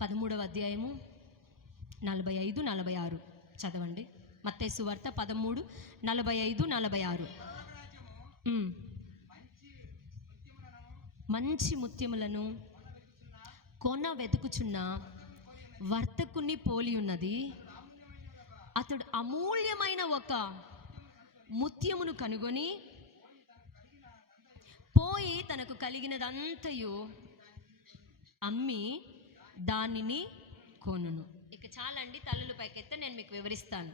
13వ అధ్యాయము 45, 46 చదవండి. మత్తయి సువార్త 13, 45, 46. మంచి ముత్యములను కొన వెతుకుచున్న వర్తకుని పోలి ఉన్నది. అతడు అమూల్యమైన ఒక ముత్యమును కనుగొని పోయి తనకు కలిగినదంతయు అమ్మి దానిని కొనును. ఇక చాలండి, తలలు పైకెత్తే నేను మీకు వివరిస్తాను.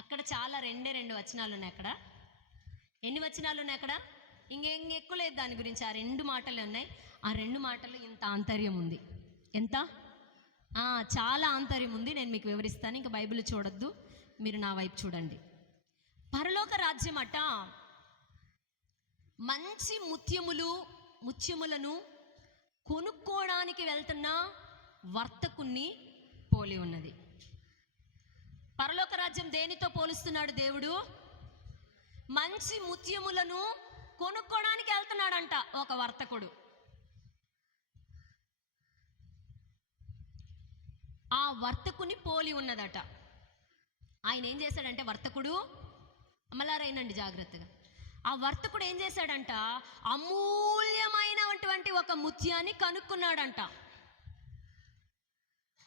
అక్కడ చాలా రెండు వచనాలు ఉన్నాయి. అక్కడ ఎన్ని వచనాలు ఉన్నాయి? అక్కడ ఇంకెక్కువ లేదు దాని గురించి. ఆ 2 మాటలు ఉన్నాయి. ఆ 2 మాటలు ఇంత ఆంతర్యం ఉంది. ఎంత? చాలా ఆంతర్యం ఉంది. నేను మీకు వివరిస్తాను. ఇంకా బైబిల్ చూడొద్దు, మీరు నా వైపు చూడండి. పరలోక రాజ్యం అట మంచి ముత్యములను కొనుక్కోవడానికి వెళ్తున్న వర్తకుణ్ణి పోలి ఉన్నది. పరలోక రాజ్యం దేనితో పోలుస్తున్నాడు దేవుడు? మంచి ముత్యములను కొనుక్కోవడానికి వెళ్తున్నాడంట ఒక వర్తకుడు. ఆ వర్తకుని పోలి ఉన్నదట. ఆయన ఏం చేశాడంటే, వర్తకుడు అమలారైనండి జాగ్రత్తగా. ఆ వర్తకుడు ఏం చేశాడంట, అమూల్యమైనటువంటి ఒక ముత్యాన్ని కనుక్కున్నాడంట.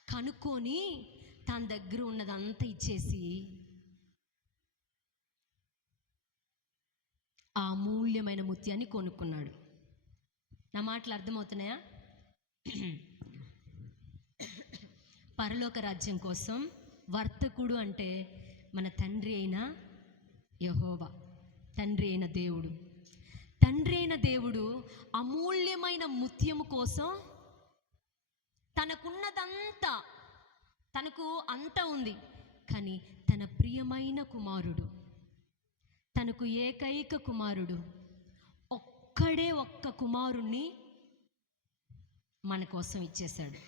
కనుక్కొని తన దగ్గర ఉన్నదంతా ఇచ్చేసి ఆ అమూల్యమైన ముత్యాన్ని కొనుక్కున్నాడు. నా మాటలు అర్థమవుతున్నాయా? పరలోక రాజ్యం కోసం వర్తకుడు అంటే మన తండ్రి అయిన యెహోవా, తండ్రి అయిన దేవుడు. తండ్రి అయిన దేవుడు అమూల్యమైన ముత్యము కోసం తనకున్నదంతా, తనకు అంతా ఉంది, కానీ తన ప్రియమైన కుమారుడు, తనకు ఏకైక కుమారుడు, ఒక్క కుమారుణ్ణి మన కోసం ఇచ్చేశాడు.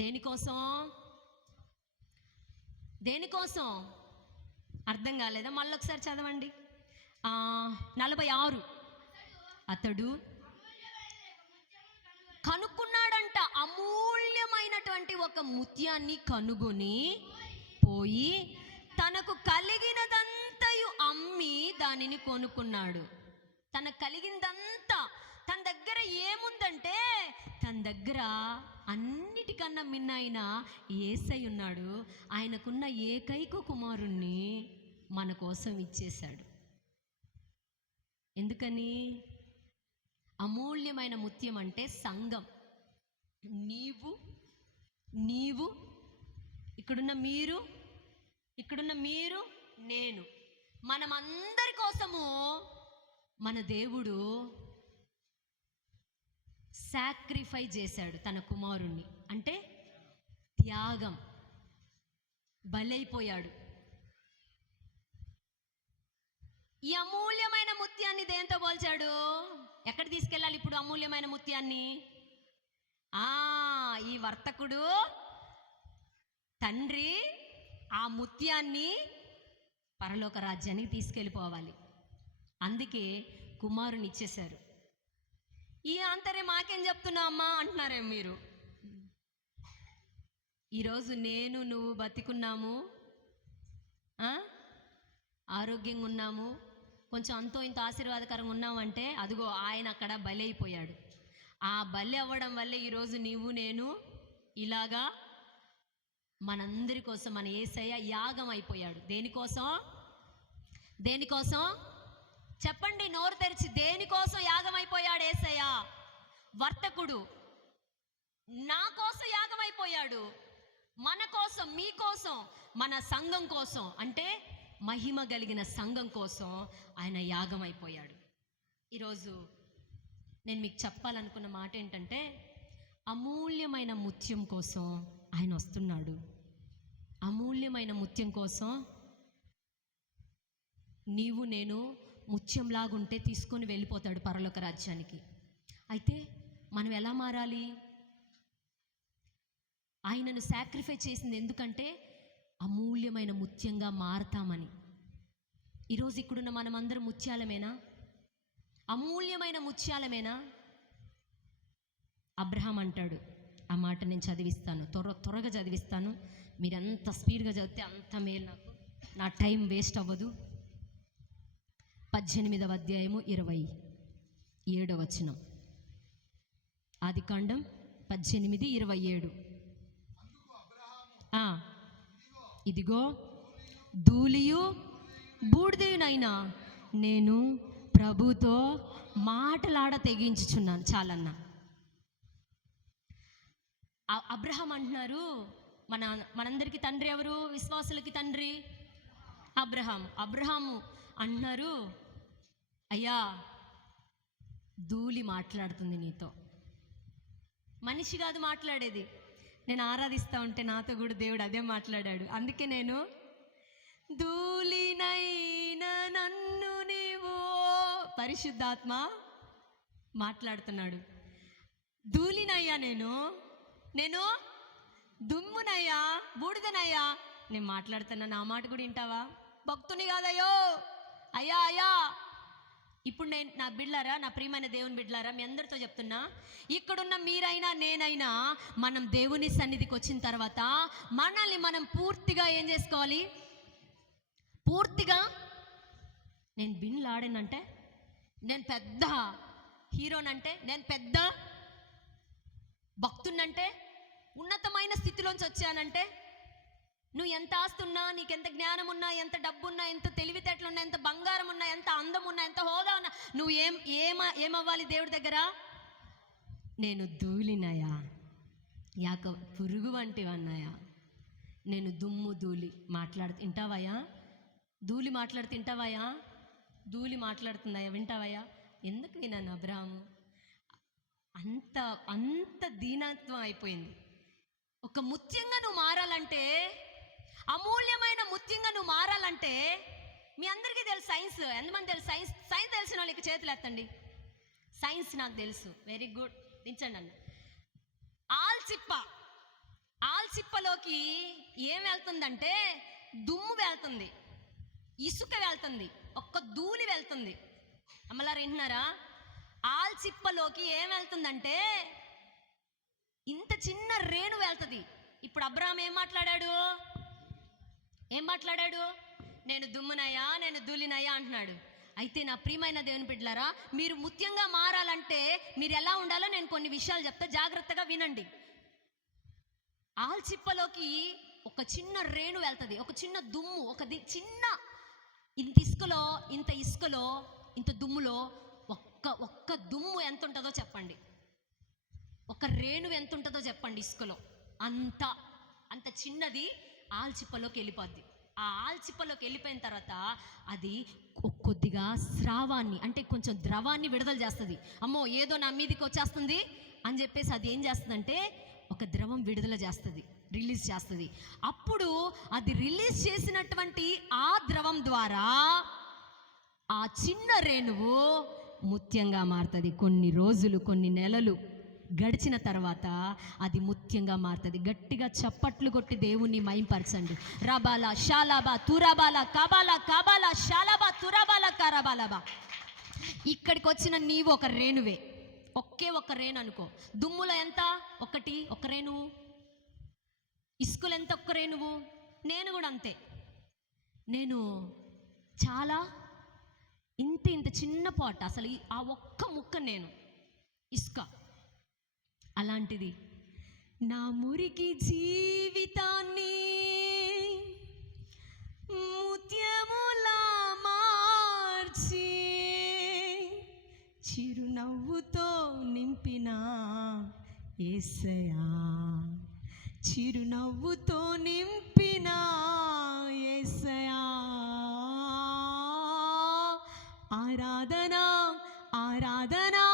దేనికోసం? అర్థం కాలేదా? మళ్ళొకసారి చదవండి. 46. అతడు కనుక్కున్నాడంట. అమూల్యమైనటువంటి ఒక ముత్యాన్ని కనుగొని పోయి తనకు కలిగినదంతయు అమ్మి దానిని కొనుక్కున్నాడు. తనకు కలిగిందంతా, తన దగ్గర ఏముందంటే, తన దగ్గర అన్నిటికన్నా మిన్నైన యేసయ్య ఉన్నాడు. ఆయనకున్న ఏకైక కుమారుణ్ణి మన కోసం ఇచ్చేశాడు. ఎందుకని? అమూల్యమైన ముత్యం అంటే సంఘం. నీవు ఇక్కడున్న మీరు నేను, మనమందరి కోసము మన దేవుడు సాక్రిఫై చేశాడు తన కుమారుణ్ణి. అంటే త్యాగం, బలైపోయాడు. ఈ అమూల్యమైన ముత్యాన్ని దేంతో పోల్చాడు? ఎక్కడ తీసుకెళ్ళాలి ఇప్పుడు అమూల్యమైన ముత్యాన్ని? ఈ వర్తకుడు తండ్రి ఆ ముత్యాన్ని పరలోక రాజ్యానికి తీసుకెళ్ళిపోవాలి. అందుకే కుమారుని ఇచ్చేశారు. ఈ అంతరే మాకేం చెప్తున్నా అమ్మా అంటున్నారేమో మీరు. ఈరోజు నేను నువ్వు బతికున్నాము, ఆరోగ్యంగా ఉన్నాము, కొంచెం అంతో ఇంత ఆశీర్వాదకరంగా ఉన్నామంటే అదిగో ఆయన అక్కడ బలి అయిపోయాడు. ఆ బలి అవ్వడం వల్లే ఈరోజు నీవు నేను ఇలాగా మనందరి కోసం మన యేసయ్య యాగం అయిపోయాడు. దేనికోసం చెప్పండి, నోరు తెరిచి. దేనికోసం యాగం అయిపోయాడు యేసయ్య? వర్తకుడు నా కోసం యాగం అయిపోయాడు. మన కోసం, మీ కోసం, మన సంఘం కోసం, అంటే మహిమ కలిగిన సంఘం కోసం ఆయన యాగం అయిపోయాడు. ఈరోజు నేను మీకు చెప్పాలనుకున్న మాట ఏంటంటే, అమూల్యమైన ముత్యం కోసం ఆయన వస్తున్నాడు. అమూల్యమైన ముత్యం కోసం నీవు నేను ముత్యంలాగుంటే తీసుకొని వెళ్ళిపోతాడు పరలోక రాజ్యానికి. అయితే మనం ఎలా మారాలి? ఆయనను సాక్రిఫై చేసింది ఎందుకంటే అమూల్యమైన ముత్యంగా మారతామని. ఈరోజు ఇక్కడున్న మనమందరం ముత్యాలమేనా? అమూల్యమైన ముత్యాలమేనా? అబ్రహాం అంటాడు, ఆ మాట నేను చదివిస్తాను, త్వరగా చదివిస్తాను. మీరు ఎంత స్పీడ్గా చదివితే అంత మేలు, నాకు నా టైం వేస్ట్ అవ్వదు. 18వ అధ్యాయము 27వ వచనం, ఆదికాండం 18:27. ఇదిగో ధూళియు బూడిదయునైనా నేను ప్రభుతో మాటలాడ తెగించుచున్నాను. చాలన్నా. అబ్రహాం అంటున్నారు, మనందరికీ తండ్రి ఎవరు? విశ్వాసులకి తండ్రి అబ్రహాము అంటున్నారు, అయ్యా ధూళి మాట్లాడుతుంది నీతో. మనిషి కాదు మాట్లాడేది. నేను ఆరాధిస్తూ ఉంటే నాతో కూడా దేవుడు అదే మాట్లాడాడు. అందుకే నేను ధూళినైన నన్ను నీవు, పరిశుద్ధాత్మ మాట్లాడుతున్నాడు. ధూళినయ్యా నేను దుమ్మునయ్యా, బూడిదనయ్యా, నేను మాట్లాడుతున్నా. నా మాట కూడా వింటావా? భక్తుని కాదయ్యో. అయ్యా ఇప్పుడు నేను నా బిడ్డలారా, నా ప్రియమైన దేవుని బిడ్డలారా, మీ అందరితో చెప్తున్నా, ఇక్కడున్న మీరైనా నేనైనా మనం దేవుని సన్నిధికి వచ్చిన తర్వాత మనల్ని మనం పూర్తిగా ఏం చేసుకోవాలి? పూర్తిగా నేను బిన్లాడనంటే, నేను పెద్ద హీరోనంటే, నేను పెద్ద భక్తున్నంటే, ఉన్నతమైన స్థితిలోంచి వచ్చానంటే, నువ్వు ఎంత ఆస్తున్నా, నీకెంత జ్ఞానం ఉన్నా, ఎంత డబ్బున్నా, ఎంత తెలివితేటలున్నా, ఎంత బంగారం ఉన్నా, ఎంత అందం ఉన్నా, ఎంత హోదా ఉన్నా, నువ్వు ఏమవ్వాలి దేవుడి దగ్గర? నేను ధూళినయా, పురుగు వంటివన్నాయా, నేను దుమ్ము ధూళి. వింటావయ్యా? ధూళి తింటావయ్యా? ధూళి మాట్లాడుతుందయ్యా, వింటావయ్యా? ఎందుకు విన్నాను? అబ్రహాము అంత దీనత్వం అయిపోయింది. ఒక ముత్యంగా నువ్వు మారాలంటే, అమూల్యమైన ముత్యంగా నువ్వు మారాలంటే, మీ అందరికీ తెలుసు సైన్స్. ఎంతమంది తెలుసు సైన్స్? సైన్స్ తెలిసిన వాళ్ళకి చేతులు ఎత్తండి. సైన్స్ నాకు తెలుసు. వెరీ గుడ్, దించండి అన్న. ఆల్చిప్పలోకి ఏం వెళ్తుందంటే, దుమ్ము వెళ్తుంది, ఇసుక వెళ్తుంది, ఒక్క ధూళి వెళ్తుంది. అమ్మలారు వింటున్నారా? ఆల్చిప్పలోకి ఏం వెళ్తుందంటే, ఇంత చిన్న రేణు వెళ్తుంది. ఇప్పుడు అబ్రహాం ఏం మాట్లాడాడు? నేను దుమ్మునయ్యా, నేను ధూళినయ్యా అంటున్నాడు. అయితే నా ప్రియమైన దేవుని బిడ్డలారా, మీరు ముత్యంగా మారాలంటే మీరు ఎలా ఉండాలో నేను కొన్ని విషయాలు చెప్తా, జాగ్రత్తగా వినండి. ఆల్చిప్పలోకి ఒక చిన్న రేణు వెళ్తుంది, ఒక చిన్న దుమ్ము, చిన్న ఇంత ఇసుకలో ఇంత దుమ్ములో ఒక్క దుమ్ము ఎంత ఉంటుందో చెప్పండి, ఒక రేణువు ఎంత ఉంటుందో చెప్పండి. ఇసుకలో అంత చిన్నది ఆల్చిప్పలోకి వెళ్ళిపోద్ది. ఆ ఆల్చిప్పలోకి వెళ్ళిపోయిన తర్వాత అది కొద్దిగా స్రావాన్ని, అంటే కొంచెం ద్రవాన్ని విడుదల చేస్తుంది. అమ్మో ఏదో నా మీదకి వచ్చేస్తుంది అని చెప్పేసి అది ఏం చేస్తుందంటే, ఒక ద్రవం విడుదల చేస్తుంది, రిలీజ్ చేస్తుంది. అప్పుడు అది రిలీజ్ చేసినటువంటి ఆ ద్రవం ద్వారా ఆ చిన్న రేణువు ముత్యంగా మారుతుంది. కొన్ని రోజులు, కొన్ని నెలలు గడిచిన తర్వాత అది ముత్యంగా మారుతుంది. గట్టిగా చప్పట్లు కొట్టి దేవుణ్ణి మహింపరచండి. రబాలా షాలాబా తురాబాలా కాబాలా షాలాబా తురాబాలా కారాబాలాబా. ఇక్కడికి వచ్చిన నీవు ఒక రేణువే, ఒక రేణు అనుకో. దుమ్ములో ఎంత? ఒక రేణువు. ఇసుకలు ఎంత? ఒక్క రేణువు. నేను కూడా అంతే. నేను చాలా ఇంత చిన్న పాట, అసలు ఆ ఒక్క ముక్క నేను ఇసుక. అలాంటిది నా మురికి జీవితాన్ని ముత్యములా మార్చి చిరునవ్వుతో నింపిన యేసయ్యా, చిరునవ్వుతో నింపిన యేసయ్యా, ఆరాధనా ఆరాధనా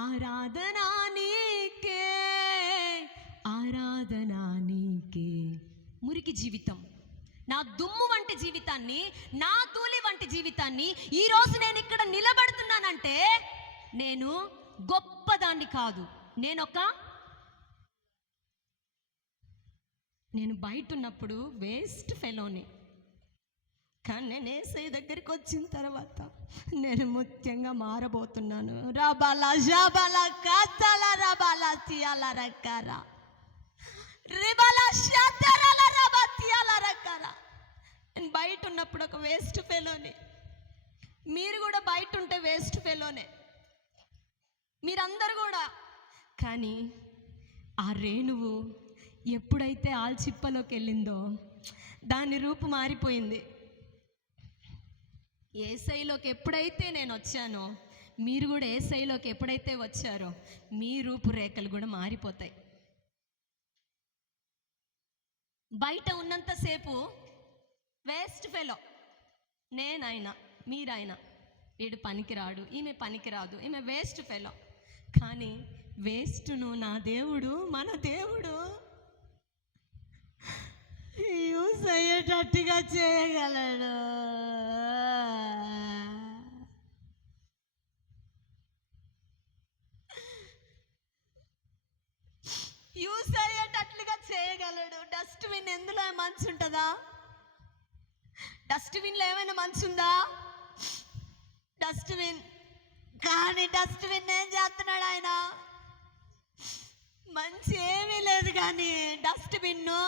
ఆరాధనా నీకే, ఆరాధనా నీకే. మురికి జీవితం, నా దుమ్ము వంటి జీవితాన్ని, నా ధూళి వంటి జీవితాన్ని ఈరోజు నేను ఇక్కడ నిలబడుతున్నానంటే నేను గొప్పదాన్ని కాదు. నేను బయట ఉన్నప్పుడు వేస్ట్ ఫెలోని, కానీ నేను యేసయ్య దగ్గరికి వచ్చిన తర్వాత నేను ముత్యంగా మారబోతున్నాను. రబాల జబాల కతల రబాల తియాల రకర రిబాల షతరల రబా తియాల రకర. నేను బయట ఉన్నప్పుడు ఒక వేస్ట్ ఫెలోని, మీరు కూడా బయట ఉంటే వేస్ట్ ఫెలోనే, మీరందరూ కూడా. కానీ ఆ రేణువు ఎప్పుడైతే ఆల్చిప్పలోకి వెళ్ళిందో దాని రూపు మారిపోయింది. యేసయ్యలోకి ఎప్పుడైతే నేను వచ్చానో, మీరు కూడా యేసయ్యలోకి ఎప్పుడైతే వచ్చారో మీ రూపురేఖలు కూడా మారిపోతాయి. బయట ఉన్నంతసేపు వేస్ట్ ఫెలో, నేనైనా మీరైనా, వీడు పనికిరాడు, ఈమె పనికిరాదు, ఈమె వేస్ట్ ఫెలో. కానీ వేస్ట్ను నా దేవుడు, మన దేవుడు యూస్ అయ్యేటట్టుగా చేయగలడు. యూస్ అయ్యేటట్లుగా చేయగలడు. డస్ట్బిన్ ఎందులో మంచి ఉంటుందా? డస్ట్బిన్లో ఏమైనా మంచి ఉందా? డస్ట్బిన్. కానీ డస్ట్బిన్ ఏం చేస్తున్నాడు ఆయన? మంచి ఏమీ లేదు. కానీ డస్ట్బిన్ను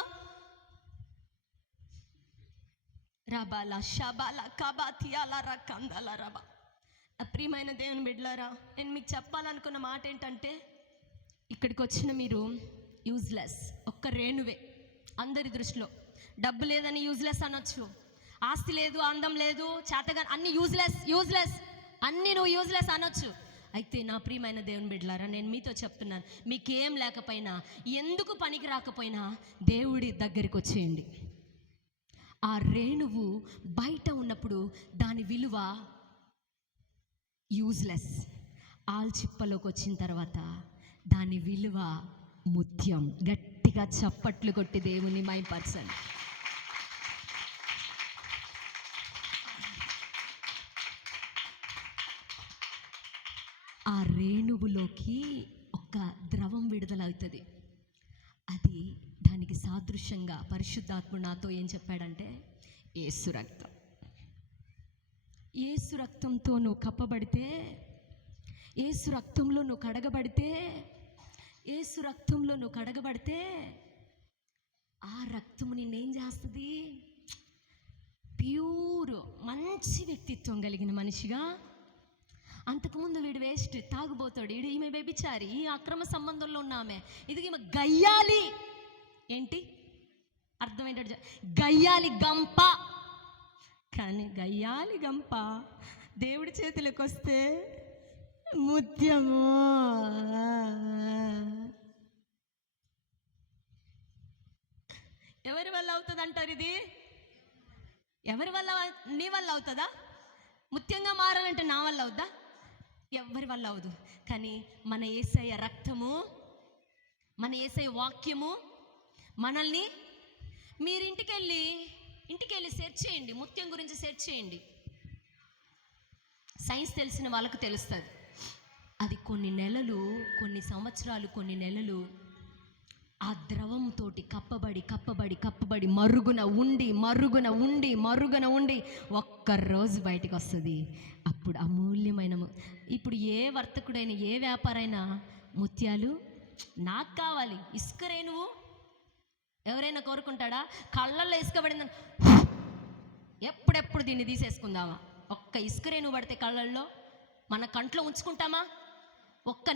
రబాల షబాల కబాతియాల రకందల రబా. ప్రియమైన దేవుని బిడ్డలారా, నేను మీకు చెప్పాలనుకున్న మాట ఏంటంటే, ఇక్కడికి వచ్చిన మీరు యూజ్లెస్, ఒక్క రేణువే అందరి దృష్టిలో. డబ్బు లేదని యూజ్లెస్ అనొచ్చు, ఆస్తి లేదు, అందం లేదు, చేతగా, అన్ని యూజ్లెస్ అన్నీ నువ్వు యూజ్లెస్ అనొచ్చు. అయితే నా ప్రియమైన దేవుని బిడ్డలారా, నేను మీతో చెప్తున్నాను, మీకేం లేకపోయినా, ఎందుకు పనికి రాకపోయినా దేవుడి దగ్గరికి వచ్చేయండి. ఆ రేణువు బయట ఉన్నప్పుడు దాని విలువ యూజ్లెస్. ఆల్చిప్పలోకి వచ్చిన తర్వాత దాని విలువ ముత్యం. గట్టిగా చప్పట్లు కొట్టి దేవుని మైపర్సన్. ఆ రేణువులోకి ఒక ద్రవం విడుదలవుతుంది. అది దానికి సాదృశ్యంగా పరిశుద్ధాత్ముడు నాతో ఏం చెప్పాడంటే, యేసు రక్తం. యేసు రక్తంతో నువ్వు కప్పబడితే, యేసు రక్తంలో నువ్వు కడగబడితే, యేసు రక్తంలో నువ్వు కడగబడితే ఆ రక్తము నిన్నేం చేస్తుంది? ప్యూర్, మంచి వ్యక్తిత్వం కలిగిన మనిషిగా. అంతకుముందు వీడు వేస్ట్, తాగుబోతాడు, ఈమె వ్యభిచారి, ఈ అక్రమ సంబంధంలో ఉన్న ఆమె, ఇది ఈమె గయ్యాలి. ఏంటి అర్థం ఏంటంటే, గయ్యాలి గంప. కానీ గయ్యాలి గంప దేవుడి చేతులకు వస్తే ముత్యము. ఎవరి వల్ల అవుతుంది అంటారు? ఇది ఎవరి వల్ల? నీ వల్ల అవుతుందా? ముత్యంగా మారాలంటే నా వల్ల అవుద్దా? ఎవరి వల్ల అవదు. కానీ మన యేసయ్య రక్తము, మన యేసయ్య వాక్యము మనల్ని, మీరు ఇంటికి వెళ్ళి సెర్చ్ చేయండి, ముత్యం గురించి సెర్చ్ చేయండి. సైన్స్ తెలిసిన వాళ్ళకు తెలుస్తుంది. అది కొన్ని నెలలు, కొన్ని సంవత్సరాలు, కొన్ని నెలలు ఆ ద్రవంతో కప్పబడి మరుగున ఉండి ఒక్కరోజు బయటకు వస్తుంది. అప్పుడు అమూల్యమైన, ఇప్పుడు ఏ వర్తకుడైనా, ఏ వ్యాపారైనా ముత్యాలు నాకు కావాలి, ఇసుకరే నువ్వు ఎవరైనా కోరుకుంటాడా? కళ్ళల్లో ఇసుకబడిందని ఎప్పుడెప్పుడు దీన్ని తీసేసుకుందామా? ఒక్క ఇసుకరే నువ్వు పడితే కళ్ళల్లో మన కంట్లో ఉంచుకుంటామా? ఒక్క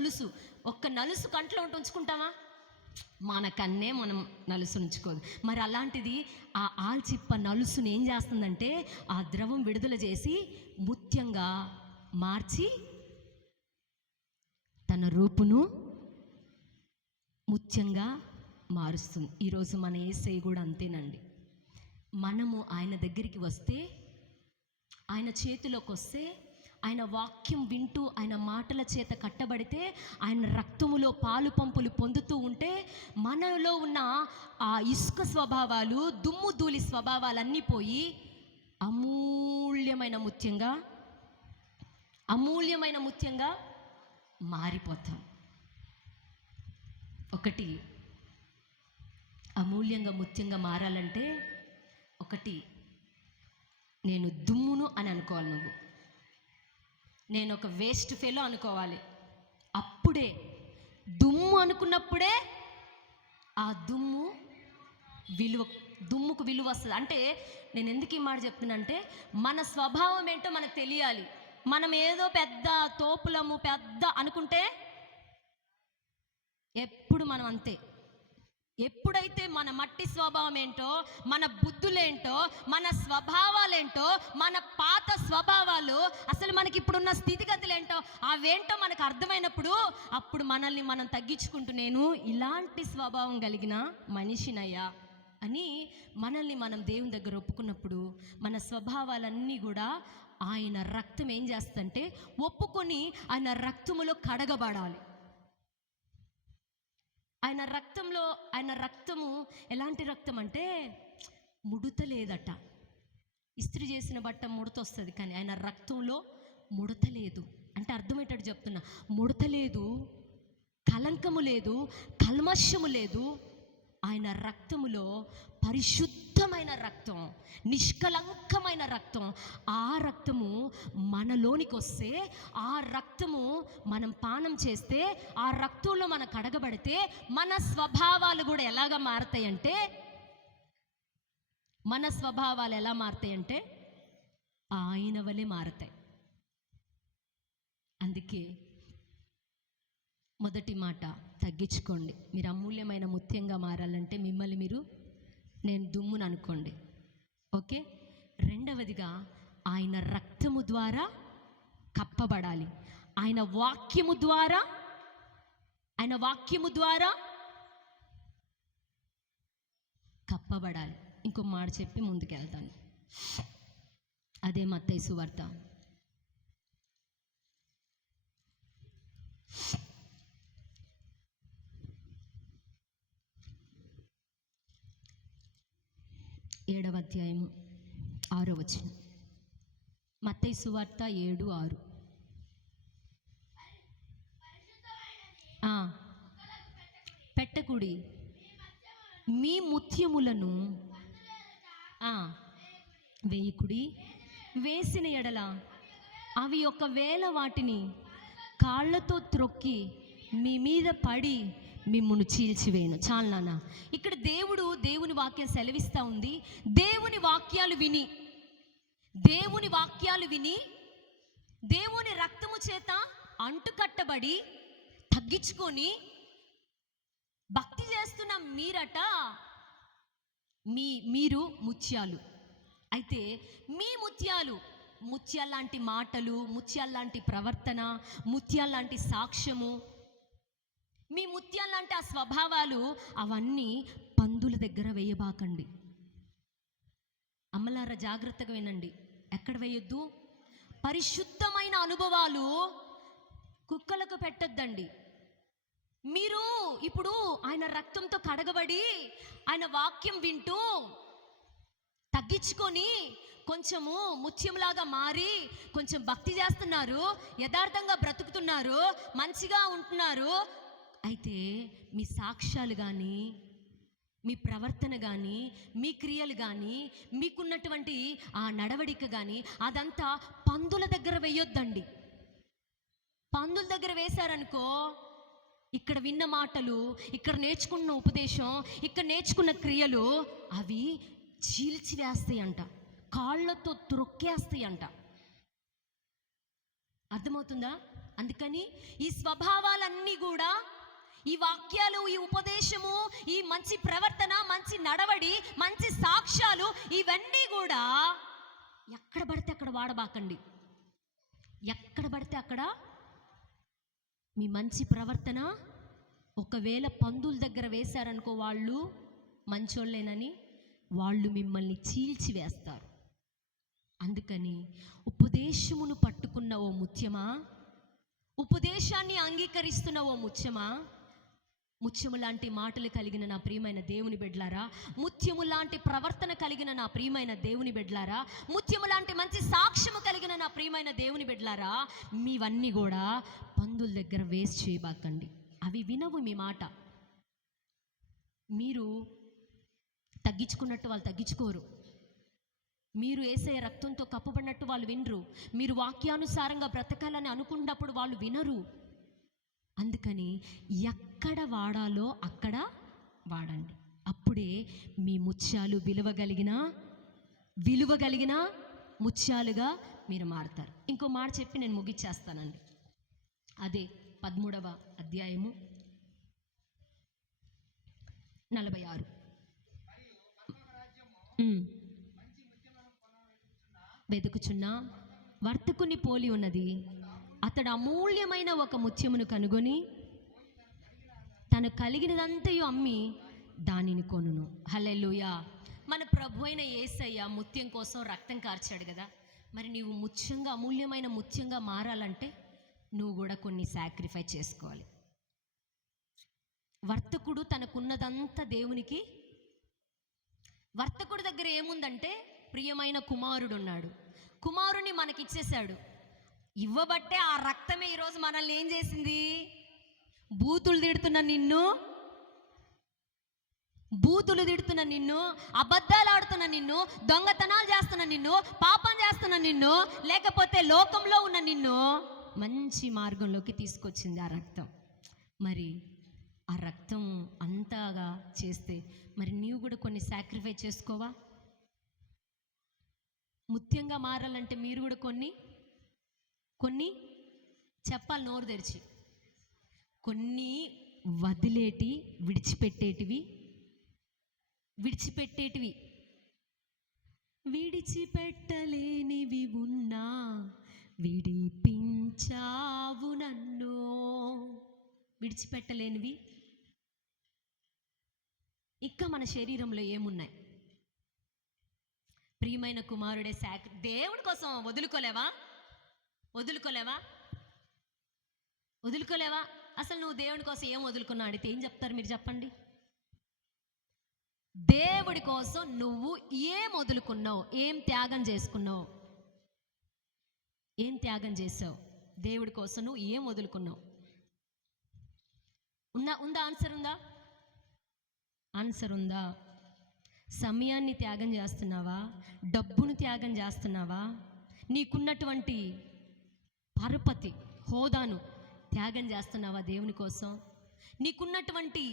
నలుసు ఒక్క నలుసు కంట్లో ఉంచుకుంటామా? మన కన్నే మనం నలుసు ఉంచుకోదు. మరి అలాంటిది ఆ ఆల్చిప్ప నలుసుని ఏం చేస్తుందంటే, ఆ ద్రవం విడుదల చేసి ముత్యంగా మార్చి తన రూపును ముత్యంగా మారుస్తుంది. ఈరోజు మన యేసయ్య కూడా అంతేనండి. మనము ఆయన దగ్గరికి వస్తే, ఆయన చేతిలోకి వస్తే, ఆయన వాక్యం వింటూ, ఆయన మాటల చేత కట్టబడితే, ఆయన రక్తములో పాలు పంపులు పొందుతూ ఉంటే, మనలో ఉన్న ఆ ఇసుక స్వభావాలు, దుమ్ము ధూళి స్వభావాలన్నీ పోయి అమూల్యమైన ముత్యంగా మారిపోతాం. ఒకటి, అమూల్యంగా ముత్యంగా మారాలంటే ఒకటి, నేను దుమ్మును అని అనుకోవాలి. నేను ఒక వేస్ట్ ఫెలో అనుకోవాలి. అప్పుడే దుమ్ము అనుకున్నప్పుడే ఆ దుమ్ముకు విలువ వస్తుంది. అంటే నేను ఎందుకు ఈ మాట చెప్తున్నానంటే, మన స్వభావం ఏంటో మనకు తెలియాలి. మనం ఏదో పెద్ద తోపులము పెద్ద అనుకుంటే ఎప్పుడు మనం అంతే. ఎప్పుడైతే మన మట్టి స్వభావం ఏంటో, మన బుద్ధులేంటో, మన స్వభావాలేంటో, మన పాత స్వభావాలు, అసలు మనకి ఇప్పుడున్న స్థితిగతులు ఏంటో అవేంటో మనకు అర్థమైనప్పుడు అప్పుడు మనల్ని మనం తగ్గించుకుంటూ, నేను ఇలాంటి స్వభావం కలిగిన మనిషినయ్యా అని మనల్ని మనం దేవుని దగ్గర ఒప్పుకున్నప్పుడు మన స్వభావాలన్నీ కూడా ఆయన రక్తం ఏం చేస్తుందంటే ఒప్పుకొని ఆయన రక్తములో కడగబడాలి. ఆయన రక్తము ఎలాంటి రక్తం అంటే ముడత లేదట. ఇస్త్రీ చేసిన బట్ట ముడత వస్తుంది, కానీ ఆయన రక్తంలో ముడత లేదు. అంటే అర్థమయ్యేటట్టు చెప్తున్నా, ముడత లేదు, కలంకము లేదు, కల్మషము లేదు. ఆయన రక్తములో పరిశుద్ధమైన రక్తం, నిష్కలంకమైన రక్తం. ఆ రక్తము మనలోనికి వస్తే, ఆ రక్తము మనం పానం చేస్తే, ఆ రక్తంలో మనం కడగబడితే మన స్వభావాలు కూడా ఎలాగ మారతాయంటే, మన స్వభావాలు ఎలా మారతాయంటే ఆయన వలె మారతాయి. అందుకే మొదటి మాట, తగ్గించుకోండి. మీరు అమూల్యమైన ముత్యంగా మారాలంటే మిమ్మల్ని మీరు, నేను దుమ్మును అనుకోండి. ఓకే. రెండవదిగా, ఆయన రక్తము ద్వారా కప్పబడాలి. ఆయన వాక్యము ద్వారా కప్పబడాలి. ఇంకో మాట చెప్పి ముందుకెళ్తాను. అదే మత్తయి సువార్త 7వ అధ్యాయము 6వ వచనం. మత్తయి సువార్త 7:6. పెట్టకుడి, మీ ముత్యములను వేయకుడి. వేసిన ఎడల అవి ఒకవేళ వాటిని కాళ్ళతో త్రొక్కి మీ మీద పడి మిమ్మును చీల్చివేయను. చాలు నాన్న. ఇక్కడ దేవుని వాక్యం సెలవిస్తూ ఉంది. దేవుని వాక్యాలు విని దేవుని రక్తము చేత అంటుకట్టబడి తగ్గించుకొని భక్తి చేస్తున్న మీరట, మీరు ముత్యాలు. అయితే మీ ముత్యాల్లాంటి మాటలు, ముత్యాల్లాంటి ప్రవర్తన, ముత్యాల్లాంటి సాక్ష్యము, మీ ముత్యాల్లాంటి ఆ స్వభావాలు, అవన్నీ పందుల దగ్గర వేయబాకండి. అమ్మలారా జాగ్రత్తగా వినండి. ఎక్కడ వేయొద్దు? పరిశుద్ధమైన అనుభవాలు కుక్కలకు పెట్టొద్దండి. మీరు ఇప్పుడు ఆయన రక్తంతో కడగబడి ఆయన వాక్యం వింటూ తగ్గించుకొని కొంచెము ముత్యంలాగా మారి కొంచెం భక్తి చేస్తున్నారు, యథార్థంగా బ్రతుకుతున్నారు, మంచిగా ఉంటున్నారు. అయితే మీ సాక్ష్యాలు కానీ, మీ ప్రవర్తన కానీ, మీ క్రియలు కానీ, మీకున్నటువంటి ఆ నడవడిక కానీ అదంతా పందుల దగ్గర వేయొద్దండి. పందుల దగ్గర వేశారనుకో, ఇక్కడ విన్న మాటలు, ఇక్కడ నేర్చుకున్న ఉపదేశం, ఇక్కడ నేర్చుకున్న క్రియలు అవి చీల్చివేస్తాయంట, కాళ్ళతో త్రొక్కేస్తాయంట. అర్థమవుతుందా? అందుకని ఈ స్వభావాలన్నీ కూడా, ఈ వాక్యాలు, ఈ ఉపదేశము, ఈ మంచి ప్రవర్తన, మంచి నడవడి, మంచి సాక్ష్యాలు, ఇవన్నీ కూడా ఎక్కడ పడితే అక్కడ వాడబాకండి. ఎక్కడ పడితే అక్కడ మీ మంచి ప్రవర్తన ఒకవేళ పందుల దగ్గర వేశారనుకో, వాళ్ళు మంచోళ్ళేనని వాళ్ళు మిమ్మల్ని చీల్చివేస్తారు. అందుకని ఉపదేశమును పట్టుకున్న ఓ ముత్యమా, ఉపదేశాన్ని అంగీకరిస్తున్న ఓ ముత్యము లాంటి మాటలు కలిగిన నా ప్రియమైన దేవుని బిడ్డలారా, ముత్యము లాంటి ప్రవర్తన కలిగిన నా ప్రియమైన దేవుని బిడ్డలారా, ముత్యము లాంటి మంచి సాక్ష్యము కలిగిన నా ప్రియమైన దేవుని బిడ్డలారా, మీవన్నీ కూడా పందుల దగ్గర వేస్ట్ చేయబాకండి. అవి వినవు మీ మాట. మీరు తగ్గించుకున్నట్టు వాళ్ళు తగ్గించుకోరు. మీరు యేసయ్య రక్తంతో కప్పబడినట్టు వాళ్ళు వినరు. మీరు వాక్యానుసారంగా బ్రతకాలని అనుకున్నప్పుడు వాళ్ళు వినరు. అందుకని ఎక్కడ వాడాలో అక్కడ వాడండి. అప్పుడే మీ ముత్యాలు విలువ కలిగిన ముత్యాలుగా మీరు మారుతారు. ఇంకో మాట చెప్పి నేను ముగిచ్చేస్తానండి. అదే 13వ అధ్యాయము 46. వెతుకుచున్నా వర్తకుని పోలి ఉన్నది. అతడు అమూల్యమైన ఒక ముత్యమును కనుగొని తను కలిగినదంతయు అమ్మి దానిని కొనును. హల్లెలూయా. మన ప్రభు అయిన యేసయ్య ముత్యం కోసం రక్తం కార్చాడు కదా. మరి నీవు ముత్యంగా, అమూల్యమైన ముత్యంగా మారాలంటే నువ్వు కూడా కొన్ని సాక్రిఫై చేసుకోవాలి. వర్తకుడు తనకున్నదంతా దేవునికి, వర్తకుడి దగ్గర ఏముందంటే ప్రియమైన కుమారుడు ఉన్నాడు. కుమారుని మనకిచ్చేశాడు. ఇవ్వబట్టే ఆ రక్తమే ఈరోజు మనల్ని ఏం చేసింది? బూతులు తిడుతున్న నిన్ను, అబద్ధాలు ఆడుతున్న నిన్ను, దొంగతనాలు చేస్తున్న నిన్ను, పాపం చేస్తున్న నిన్ను, లేకపోతే లోకంలో ఉన్న నిన్ను మంచి మార్గంలోకి తీసుకొచ్చింది ఆ రక్తం. మరి ఆ రక్తం అంతగా చేస్తే మరి నీవు కూడా కొన్ని సాక్రిఫై చేసుకోవా? ముత్యంగా మారాలంటే మీరు కూడా కొన్ని చెప్పాలి నోరు తెరిచి. కొన్ని విడిచిపెట్టేటివి విడిచిపెట్టలేనివి ఉన్నా విడిపించావు నన్ను. విడిచిపెట్టలేనివి ఇంకా మన శరీరంలో ఏమున్నాయి? ప్రియమైన కుమారుడే దేవుడి కోసం వదులుకోలేవా? అసలు నువ్వు దేవుడి కోసం ఏం వదులుకున్నావు అడిగితే ఏం చెప్తారు మీరు? చెప్పండి. దేవుడి కోసం నువ్వు ఏం వదులుకున్నావు? ఏం త్యాగం చేసుకున్నావు? ఏం త్యాగం చేసావు? దేవుడి కోసం నువ్వు ఏం వదులుకున్నావు? ఉందా? ఆన్సర్ ఉందా? సమయాన్ని త్యాగం చేస్తున్నావా? డబ్బును త్యాగం చేస్తున్నావా? నీకున్నటువంటి పరపతి, హోదాను త్యాగం చేస్తున్నావా దేవుని కోసం? నీకున్నటువంటి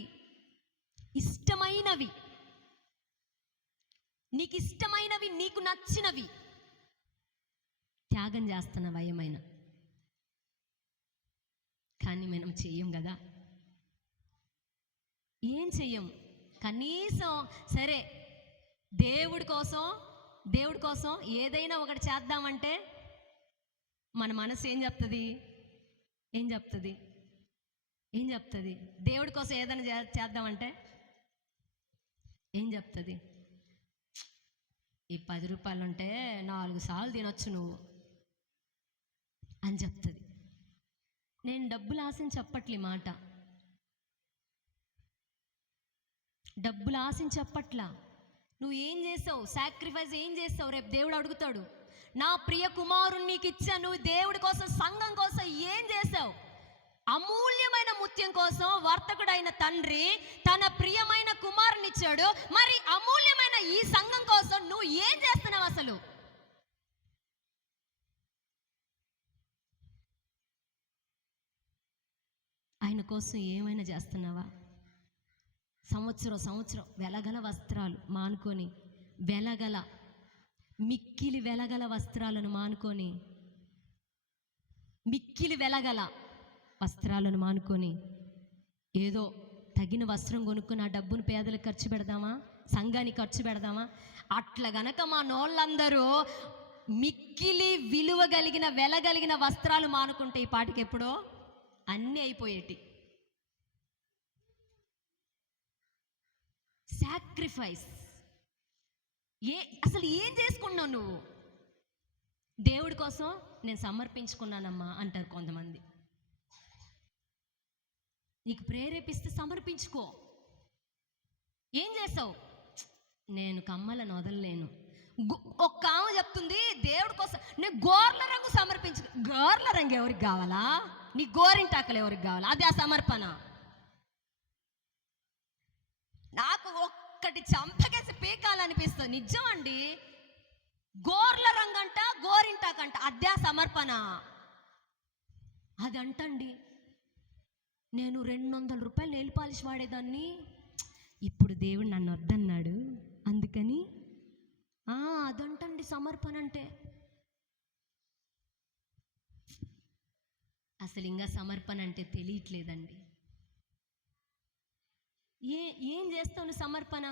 నీకు ఇష్టమైనవి, నీకు నచ్చినవి త్యాగం చేస్తున్నావా ఏమైనా? కానీ మనం చెయ్యం కదా. ఏం చెయ్యం. కనీసం సరే దేవుడి కోసం ఏదైనా ఒకటి చేద్దామంటే మన మనసు ఏం చెప్తుంది? దేవుడి కోసం ఏదైనా చేద్దామంటే ఏం చెప్తుంది? ఈ 10 రూపాయలు ఉంటే 4 సార్లు తినొచ్చు నువ్వు అని చెప్తుంది. నేను డబ్బులు ఆశించి చెప్పట్లే మాట, డబ్బులు ఆశించి చెప్పట్లా. నువ్వు ఏం చేసావు? సాక్రిఫైస్ ఏం చేసావు? రేపు దేవుడు అడుగుతాడు. నా ప్రియ కుమారుని నీకు ఇచ్చాను, నువ్వు దేవుడి కోసం, సంఘం కోసం ఏం చేసావు? అమూల్యమైన ముత్యం కోసం వర్తకుడైన తండ్రి తన ప్రియమైన కుమారుని ఇచ్చాడు. మరి అమూల్యమైన ఈ సంఘం కోసం నువ్వు ఏం చేస్తున్నావు? అసలు ఆయన కోసం ఏమైనా చేస్తున్నావా? సంవత్సరం వెలగల వస్త్రాలు మానుకొని, మిక్కిలి వెలగల వస్త్రాలను మానుకొని, ఏదో తగిన వస్త్రం కొనుక్కుని ఆ డబ్బును పేదలకు ఖర్చు పెడదామా? సంఘానికి ఖర్చు పెడదామా? అట్లా గనక మా నోళ్ళందరూ మిక్కిలి విలువ కలిగిన, వెలగలిగిన వస్త్రాలు మానుకుంటే ఈ పాటికి ఎప్పుడో అన్నీ అయిపోయేటి. సాక్రిఫైస్ అసలు ఏం చేసుకున్నావు నువ్వు? దేవుడి కోసం నేను సమర్పించుకున్నానమ్మా అంటారు కొంతమంది. నీకు ప్రేరేపిస్తే సమర్పించుకో. ఏం చేసావు? నేను కమ్మలను వదలలేను. ఒక్క ఆమె చెప్తుంది దేవుడి కోసం నేను గోర్ల రంగు సమర్పించు. గోర్ల రంగు ఎవరికి కావాలా? నీ గోరింటాకలు ఎవరికి కావాలా? అది ఆ సమర్పణ. నాకు ఒక్కటి చంపకేసి పీకాలనిపిస్తుంది. నిజం అండి. గోర్ల రంగంట, గోరింటాకంట, అద్దా సమర్పణ. అదంటండి, నేను 200 రూపాయలు నెయిల్ పాలిష్ వాడేదాన్ని, ఇప్పుడు దేవుడు నన్ను వద్దన్నాడు అందుకని. అదంటండి సమర్పణ అంటే. అసలు ఇంకా సమర్పణ అంటే తెలియట్లేదండి. ఏం చేస్తాను సమర్పణ?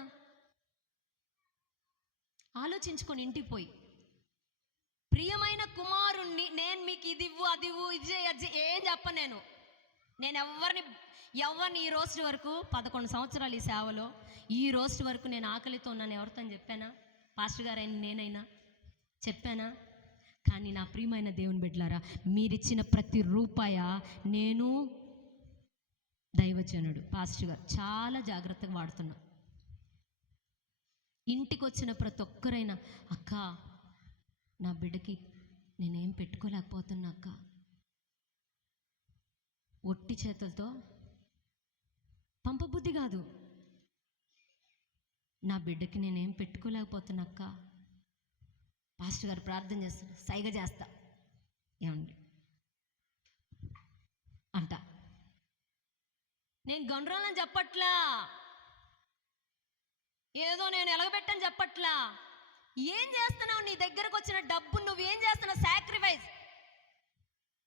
ఆలోచించుకొని ఇంటికి పోయి, ప్రియమైన కుమారుణ్ణి నేను మీకు ఇది ఇవ్వు, అది ఇవ్వు, ఇది ఏం చెప్పను. నేను ఎవరిని ఈ రోజు వరకు 11 సంవత్సరాలు ఈ సేవలో, ఈ రోజు వరకు నేను ఆకలితో ఉన్నాను ఎవరితో చెప్పానా? పాస్టర్ గారైనా నేనైనా చెప్పానా? కానీ నా ప్రియమైన దేవుని బిడ్డలారా, మీరిచ్చిన ప్రతి రూపాయ నేను, దైవజనుడు పాస్టర్ గారు చాలా జాగ్రత్తగా వాడుతున్నా. ఇంటికి వచ్చిన ప్రతి ఒక్కరైనా, అక్క నా బిడ్డకి నేనేం పెట్టుకోలేకపోతున్నా అక్క, ఒట్టి చేతులతో పంపబుద్ధి కాదు, నా బిడ్డకి నేనేం పెట్టుకోలేకపోతున్నా అక్క, పాస్టర్ గారు ప్రార్థన చేస్తాను, సైగ చేస్తా ఏమండి అంట. నేను గండ్రాలని చెప్పట్లా, ఏదో నేను ఎలగబెట్టని చెప్పట్లా. ఏం చేస్తున్నావు? నీ దగ్గరకు వచ్చిన డబ్బు నువ్వేం చేస్తున్నావు? సాక్రిఫైస్.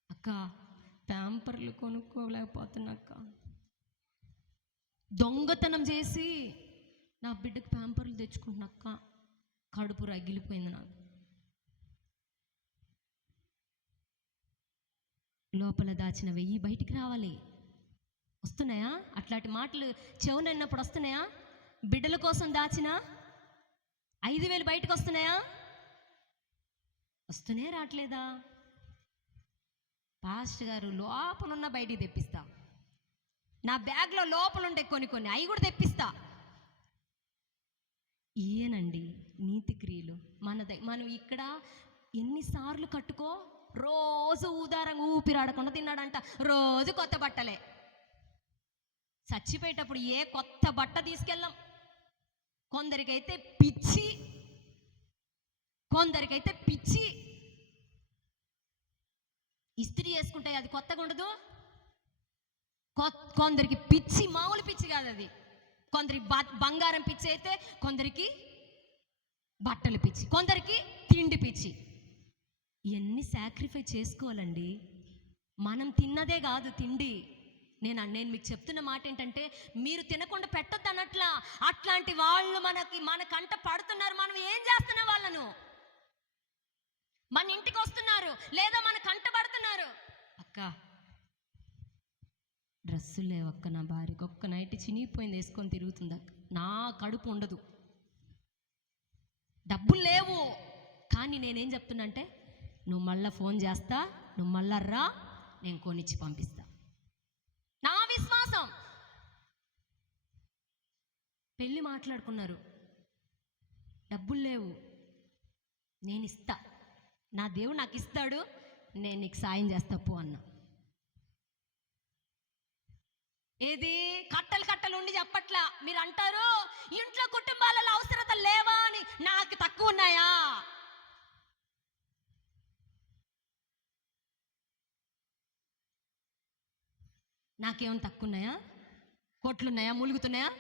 అక్క ప్యాంపర్లు కొనుక్కోలేకపోతున్నా అక్క, దొంగతనం చేసి నా బిడ్డకు ప్యాంపర్లు తెచ్చుకుంటున్నా అక్క, కడుపు రగిలిపోయింది నాకు. లోపల దాచిన 1000 బయటికి రావాలి. వస్తున్నాయా అట్లాంటి మాటలు? చెవునన్నప్పుడు వస్తున్నాయా? బిడ్డల కోసం దాచిన 5000 బయటకు వస్తున్నాయా? వస్తూనే రావట్లేదా? పాస్టర్ గారు లోపలున్న బయటికి తెప్పిస్తా, నా బ్యాగ్లో లోపల ఉండే కొన్ని అవి కూడా తెప్పిస్తా. ఈయనండి నీతి క్రియలు. మనం ఇక్కడ ఎన్నిసార్లు కట్టుకో, రోజు ఉదారంగా ఊపిరాడకుండా తిన్నాడంట, రోజు కొత్త బట్టలే. చచ్చిపోయేటప్పుడు ఏ కొత్త బట్ట తీసుకెళ్ళాం. కొందరికైతే పిచ్చి ఇస్త్రీ చేసుకుంటే అది కొత్తగా ఉండదు. కొందరికి పిచ్చి మామూలు పిచ్చి కాదు అది. కొందరికి బంగారం పిచ్చి అయితే, కొందరికి బట్టలు పిచ్చి, కొందరికి తిండి పిచ్చి. ఇవన్నీ సాక్రిఫై చేసుకోవాలండి. మనం తిన్నదే కాదు తిండి. నేను మీకు చెప్తున్న మాట ఏంటంటే, మీరు తినకుండా పెట్టొద్దు అన్నట్లా. అట్లాంటి వాళ్ళు మన కంట పడుతున్నారు. మనం ఏం చేస్తున్నాం? వాళ్ళను మన ఇంటికి వస్తున్నారు, లేదా మన కంట పడుతున్నారు. అక్క డ్రెస్సులు లేవక్క, నా భార్యకి ఒక్క నైట్ చినిగిపోయింది వేసుకొని తిరుగుతుంది అక్క, నా కడుపు ఉండదు, డబ్బులు లేవు. కానీ నేనేం చెప్తున్నా అంటే, నువ్వు మళ్ళీ ఫోన్ చేస్తా, నువ్వు మళ్ళా రా, నేను కొనిచ్చి పంపిస్తా. నా విశ్వాసం. పెళ్ళి మాట్లాడుకున్నారు, డబ్బులు లేవు, నేను ఇస్తా, నా దేవుడు నాకు ఇస్తాడు, నేను నీకు సాయం చేస్తా పో అన్న. ఏది కట్టలు ఉండి చెప్పట్లా. మీరు అంటారు ఇంట్లో కుటుంబాలలో అవసరత లేవా అని. నాకు తక్కువ ఉన్నాయా? నాకేమైనా తక్కువ ఉన్నాయా? కోట్లున్నాయా? మూలుగుతున్నాయా?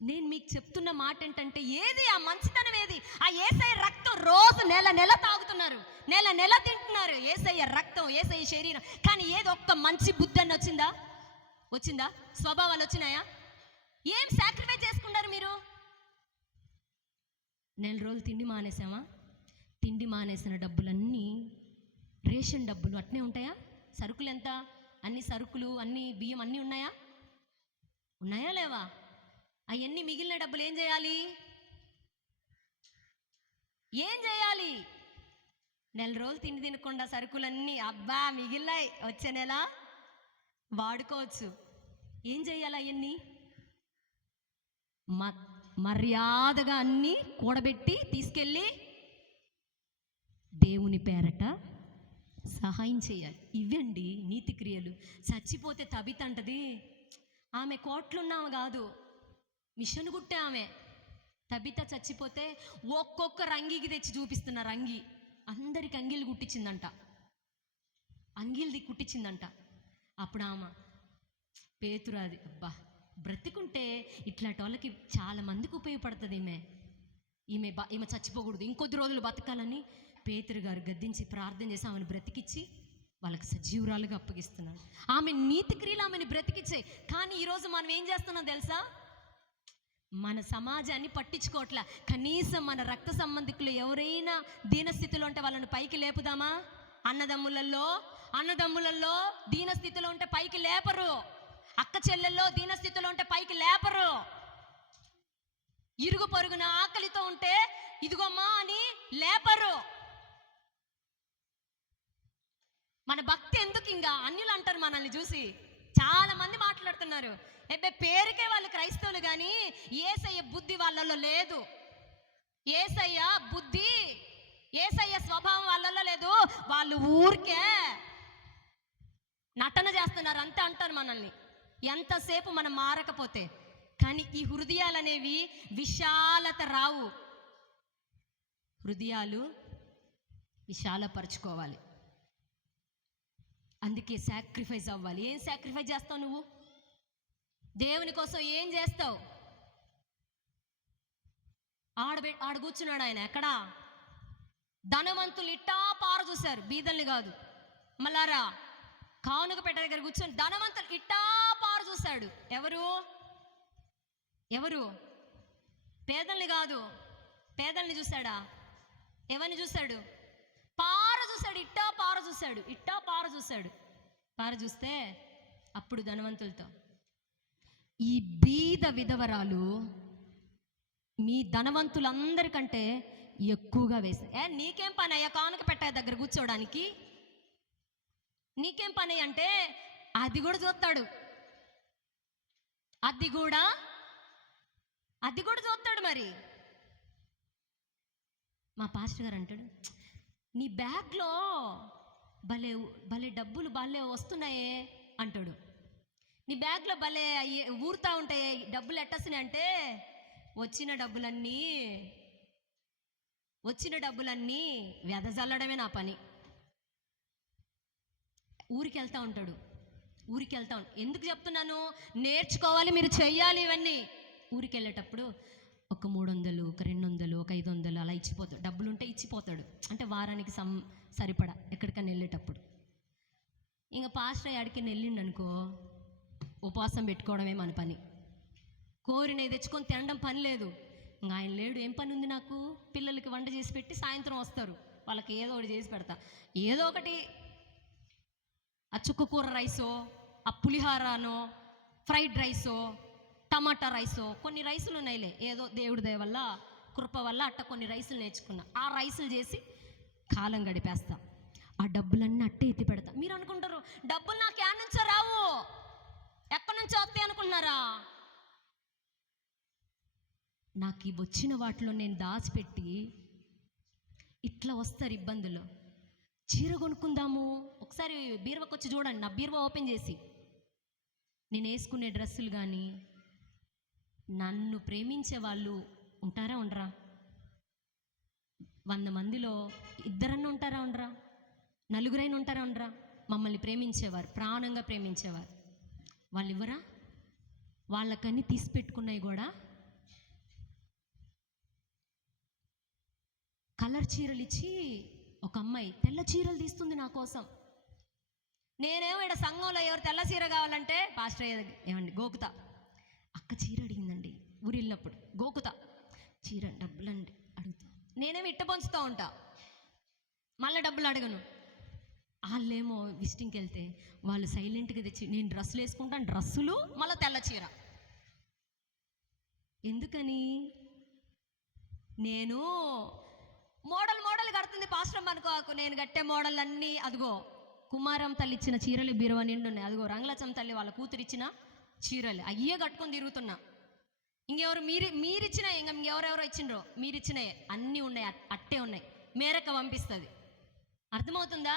నేను మీకు చెప్తున్న మాట ఏంటంటే, ఏది ఆ మంచితనం? ఏది ఆ యేసయ్య రక్తం? రోజు నెల తాగుతున్నారు, నెల తింటున్నారు యేసయ్య రక్తం, యేసయ్య శరీరం. కానీ ఏది ఒక్క మంచి బుద్ధి అని వచ్చిందా? స్వభావాలు వచ్చినాయా? ఏం సాక్రిఫైస్ చేసుకున్నారు మీరు? 4 రోజులు తిండి మానేసామా? తిండి మానేసిన డబ్బులన్నీ రేషన్ డబ్బులు అట్నే ఉంటాయా? సరుకులు ఎంత? అన్ని సరుకులు, అన్ని బియ్యం అన్నీ ఉన్నాయా లేవా? అవన్నీ మిగిలిన డబ్బులు ఏం చేయాలి? 4 రోజులు తిండి తినకుండా సరుకులన్నీ అబ్బా మిగిలినాయి, వచ్చే నెల వాడుకోవచ్చు. ఏం చేయాలి? అవన్నీ మర్యాదగా అన్నీ కూడబెట్టి తీసుకెళ్ళి దేవుని పేరట సహాయం చేయాలి. ఇవ్వండి నీతి క్రియలు. చచ్చిపోతే తబిత, 'ఆమె కోట్లున్నాము కాదు, మిషన్ కుట్టే ఆమె, తబిత చచ్చిపోతే ఒక్కొక్కరు అంగీకి తెచ్చి చూపిస్తున్నారు. అంగి అందరికి అంగీలు కుట్టించిందంట, అంగీలు కుట్టించిందంట. అప్పుడు ఆమె పేతురు అది అబ్బా బ్రతికుంటే ఇట్లాంటి వాళ్ళకి చాలా మందికి ఉపయోగపడుతుంది, ఈమె చచ్చిపోకూడదు, ఇంకొద్ది రోజులు బతకాలని పేతురు గారు గద్దించి ప్రార్థన చేసి ఆమెను బ్రతికిచ్చి వాళ్ళకి సజీవురాలుగా అప్పగిస్తున్నాడు. ఆమె నీతి క్రియలు ఆమెను బ్రతికిచ్చాయి. కానీ ఈరోజు మనం ఏం చేస్తున్నాం తెలుసా? మన సమాజాన్ని పట్టించుకోవట్లా. కనీసం మన రక్త సంబంధికులు ఎవరైనా దీనస్థితిలో ఉంటే వాళ్ళని పైకి లేపుదామా? అన్నదమ్ములలో దీనస్థితిలో ఉంటే పైకి లేపరు. అక్క చెల్లెల్లో దీనస్థితిలో ఉంటే పైకి లేపరు. ఇరుగు పొరుగున ఆకలితో ఉంటే ఇదిగోమ్మా అని లేపరు. మన భక్తి ఎందుకు? ఇంకా అన్యులు అంటారు మనల్ని చూసి, చాలా మంది మాట్లాడుతున్నారు, పేరుకే వాళ్ళు క్రైస్తవులు కానీ యేసయ్య బుద్ధి వాళ్ళలో లేదు, యేసయ్య బుద్ధి యేసయ్య స్వభావం వాళ్ళలో లేదు, వాళ్ళు ఊరికే నటన చేస్తున్నారు అంతే అంటారు మనల్ని, ఎంతసేపు మనం మారకపోతే. కానీ ఈ హృదయాలు అనేవి విశాలత రావు. హృదయాలు విశాలపరచుకోవాలి. అందుకే సాక్రిఫైస్ అవ్వాలి. ఏం సాక్రిఫైస్ చేస్తావు నువ్వు? దేవుని కోసం ఏం చేస్తావు? ఆడ కూర్చున్నాడు ఆయన. ఎక్కడా? ధనవంతులు ఇట్టా పార చూశారు, బీదల్ని కాదు. మళ్ళారా కానుక పెట్ట దగ్గర కూర్చొని ధనవంతులు ఇట్టా పార చూశాడు. ఎవరు? పేదల్ని కాదు. పేదల్ని చూశాడా? ఎవరిని చూశాడు? పార చూశాడు. ఇట్టా పార చూశాడు. పార చూస్తే అప్పుడు ధనవంతులతో, ఈ బీద విధవరాలు మీ ధనవంతులందరికంటే ఎక్కువగా వేసా. నీకేం పని అయ్యా కానుక పెట్ట దగ్గర కూర్చోడానికి? నీకేం పని అంటే అది కూడా చూస్తాడు. అది కూడా చూస్తాడు. మరి మా పాస్టర్ గారు అంటాడు, నీ బ్యాగ్లో భలే డబ్బులు భలే వస్తున్నాయే అంటాడు. నీ బ్యాగ్లో భలే ఊరుతా ఉంటాయి డబ్బులు. ఎట్టొస్తున్నాయి అంటే వచ్చిన డబ్బులన్నీ వెదజల్లడమే నా పని. ఊరికి వెళ్తా ఉంటాడు. ఎందుకు చెప్తున్నాను? నేర్చుకోవాలి, మీరు చెయ్యాలి ఇవన్నీ. ఊరికి వెళ్ళేటప్పుడు ఒక 300, ఒక 200, ఒక 500 అలా ఇచ్చిపోతాడు. డబ్బులుంటే ఇచ్చిపోతాడు. అంటే వారానికి సరిపడా ఎక్కడికైనా వెళ్ళేటప్పుడు. ఇంకా పాస్టర్ అడికి వెళ్ళిండు అనుకో, ఉపవాసం పెట్టుకోవడమే మన పని. కోరినవి తెచ్చుకొని తినడం పని లేదు. ఇంకా ఆయన లేడు, ఏం పని ఉంది నాకు? పిల్లలకి వంట చేసి పెట్టి సాయంత్రం వస్తారు, వాళ్ళకి ఏదో ఒకటి చేసి పెడతా. ఏదో ఒకటి, ఆ చుక్కకూర రైసో, ఆ పులిహారానో, ఫ్రైడ్ రైసో, టమాటా రైసో, కొన్ని రైసులు ఉన్నాయిలే, ఏదో దేవుడి దయ వల్ల కృప వల్ల అట్ట కొన్ని రైసులు నేర్చుకున్నా. ఆ రైసులు చేసి కాలం గడిపేస్తా. ఆ డబ్బులన్నీ అట్టే ఎత్తి పెడతా. మీరు అనుకుంటారు డబ్బులు నాకు ఏడ నుంచో రావు, ఎక్కడి నుంచో వస్తాయి అనుకున్నారా? నాకు ఈ వచ్చిన వాటిలో నేను దాచిపెట్టి ఇట్లా వస్తారు ఇబ్బందులు. చీర కొనుక్కుందాము, ఒకసారి బీరువాకి వచ్చి చూడండి, నా బీరువా ఓపెన్ చేసి నేను వేసుకునే డ్రెస్సులు కానీ. నన్ను ప్రేమించే వాళ్ళు ఉంటారా ఉండరా? 100 మందిలో 2 ఉంటారా ఉండరా? 4 ఉంటారా ఉండరా? మమ్మల్ని ప్రేమించేవారు, ప్రాణంగా ప్రేమించేవారు. వాళ్ళు ఇవ్వరా? వాళ్ళకన్నీ తీసి పెట్టుకున్నాయి కూడా కలర్ చీరలు ఇచ్చి, ఒక అమ్మాయి తెల్ల చీరలు తీస్తుంది నా కోసం. నేనేమో ఇక్కడ సంఘంలో ఎవరు తెల్ల చీర కావాలంటే పాస్టర్ ఏమండి గోకుతా, అక్క చీర అడిగిందండి ఊరి వెళ్ళినప్పుడు, గోకుతా చీర డబ్బులండి అడుగుతా. నేనేమో ఇట్ట పంచుతూ ఉంటా, మళ్ళీ డబ్బులు అడగను. వాళ్ళేమో విజిటింగ్కి వెళ్తే వాళ్ళు సైలెంట్గా తెచ్చి, నేను డ్రెస్సులు వేసుకుంటాను, డ్రెస్సులు మళ్ళీ తెల్ల చీర. ఎందుకని? నేను మోడల్ కడుతుంది పాస్టర్ అనుకోకు. నేను కట్టే మోడల్ అన్నీ అదిగో కుమారం తల్లి ఇచ్చిన చీరలు బీరువా నిండు ఉన్నాయి. అదిగో రంగలచం తల్లి వాళ్ళ కూతురు ఇచ్చిన చీరలు అయ్యే కట్టుకొని తిరుగుతున్నా. ఇంకెవరు మీరిచ్చినాయి, ఇంకెవరెవరో ఇచ్చిండ్రో మీరిచ్చినాయి అన్నీ ఉన్నాయి, అట్టే ఉన్నాయి. మేరక్క పంపిస్తుంది. అర్థమవుతుందా?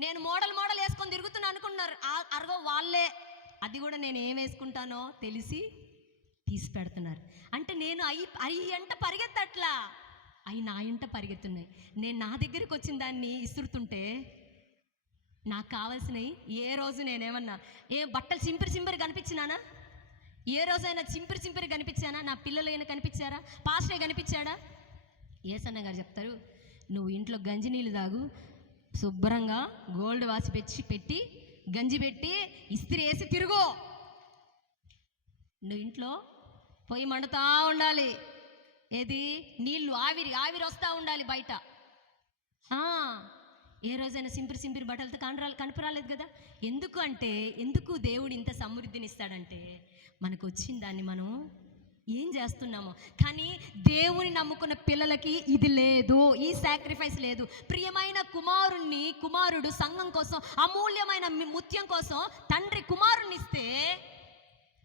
నేను మోడల్ వేసుకొని తిరుగుతున్నా అనుకుంటున్నారు. అరగో వాళ్ళే. అది కూడా నేను ఏం వేసుకుంటానో తెలిసి తీసి పెడుతున్నారు. అంటే నేను అవి ఎంట పరిగెత్తట్లా, అవి నా ఇంట పరిగెత్తున్నాయి. నేను నా దగ్గరికి వచ్చిన దాన్ని ఇసురుతుంటే నాకు కావాల్సినవి ఏ రోజు నేనేమన్నా బట్టలు చింపిరి కనిపించినానా? ఏ రోజైనా చింపిరి కనిపించానా? నా పిల్లలు అయినా కనిపించారా? పాస్టే కనిపించాడా? ఏసన్న గారు చెప్తారు, నువ్వు ఇంట్లో గంజి నీళ్ళు తాగు, శుభ్రంగా గోల్డ్ వాసి పెట్టి గంజి పెట్టి ఇస్త్రీ వేసి తిరుగు. నువ్వు ఇంట్లో పొయ్యి మండుతూ ఉండాలి, ఏది నీళ్ళు ఆవిరి వస్తూ ఉండాలి బయట. ఏ రోజైనా సింపిరి బట్టలతో కనిపరాలేదు కదా. ఎందుకు దేవుడు ఇంత సమృద్ధినిస్తాడంటే మనకు వచ్చిన దాన్ని మనం ఏం చేస్తున్నామో. కానీ దేవుని నమ్ముకున్న పిల్లలకి ఇది లేదు, ఈ సాక్రిఫైస్ లేదు. ప్రియమైన కుమారుడు సంఘం కోసం, అమూల్యమైన ముత్యం కోసం తండ్రి కుమారుణ్ణి ఇస్తే,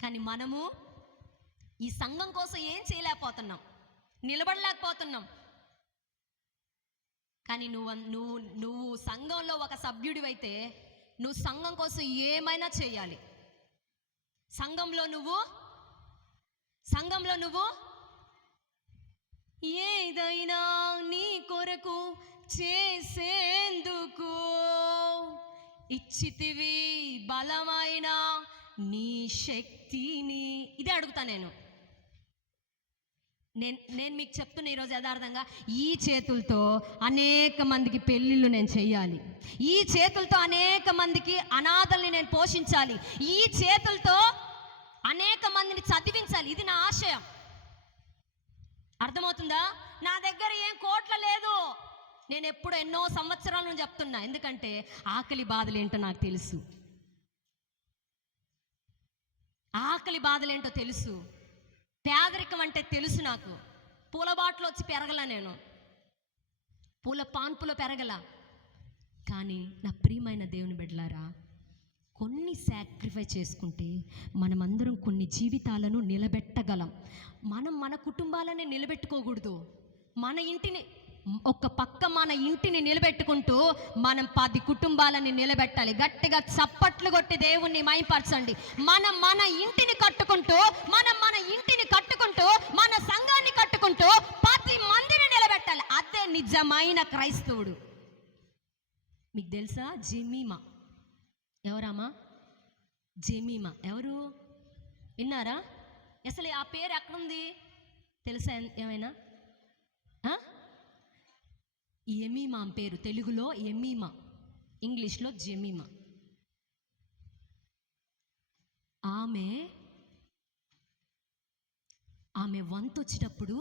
కానీ మనము ఈ సంఘం కోసం ఏం చేయలేకపోతున్నాం, నిలబడలేకపోతున్నాం. కానీ నువ్వు సంఘంలో ఒక సభ్యుడివైతే నువ్వు సంఘం కోసం ఏమైనా చేయాలి. సంఘంలో నువ్వు ఏదైనా నీ కొరకు చేసేందుకు ఇచ్చితివి బలమైన నీ శక్తిని. ఇదే అడుగుతా నేను మీకు చెప్తున్నా ఈరోజు యథార్థంగా. ఈ చేతులతో అనేక మందికి పెళ్ళిళ్ళు నేను చెయ్యాలి, ఈ చేతులతో అనేక మందికి అనాథల్ని నేను పోషించాలి, ఈ చేతులతో అనేక మందిని చదివించాలి. ఇది నా ఆశయం. అర్థమవుతుందా? నా దగ్గర ఏం కోట్ల లేదు. నేను ఎప్పుడు ఎన్నో సంవత్సరాల నుంచి చెప్తున్నా, ఎందుకంటే ఆకలి బాధలేంటో నాకు తెలుసు, ఆకలి బాధలేంటో తెలుసు, పేదరికం అంటే తెలుసు నాకు. పూల బాటలో వచ్చి పెరగల, నేను పూల పాన్పులో పెరగల. కానీ నా ప్రియమైన దేవుని బిడ్డలారా, కొన్ని సాక్రిఫైస్ చేసుకుంటే మనమందరం కొన్ని జీవితాలను నిలబెట్టగలం. మన కుటుంబాలనే నిలబెట్టుకోకూడదు, మన ఇంటిని మన ఇంటిని నిలబెట్టుకుంటూ మనం 10 కుటుంబాలని నిలబెట్టాలి. గట్టిగా చప్పట్లు కొట్టి దేవుణ్ణి మైపరచండి. మన ఇంటిని కట్టుకుంటూ మన సంఘాన్ని కట్టుకుంటూ 10 మందిని నిలబెట్టాలి. అదే నిజమైన క్రైస్తవుడు. మీకు తెలుసా జెమీమా ఎవరామా? జెమీమా ఎవరు విన్నారా? అసలు ఆ పేరు ఎక్కడుంది తెలుసా ఏమైనా? ఎమీమా పేరు తెలుగులో ఎమీమా, ఇంగ్లీష్లో జెమీమా. ఆమె వంతు వచ్చేటప్పుడు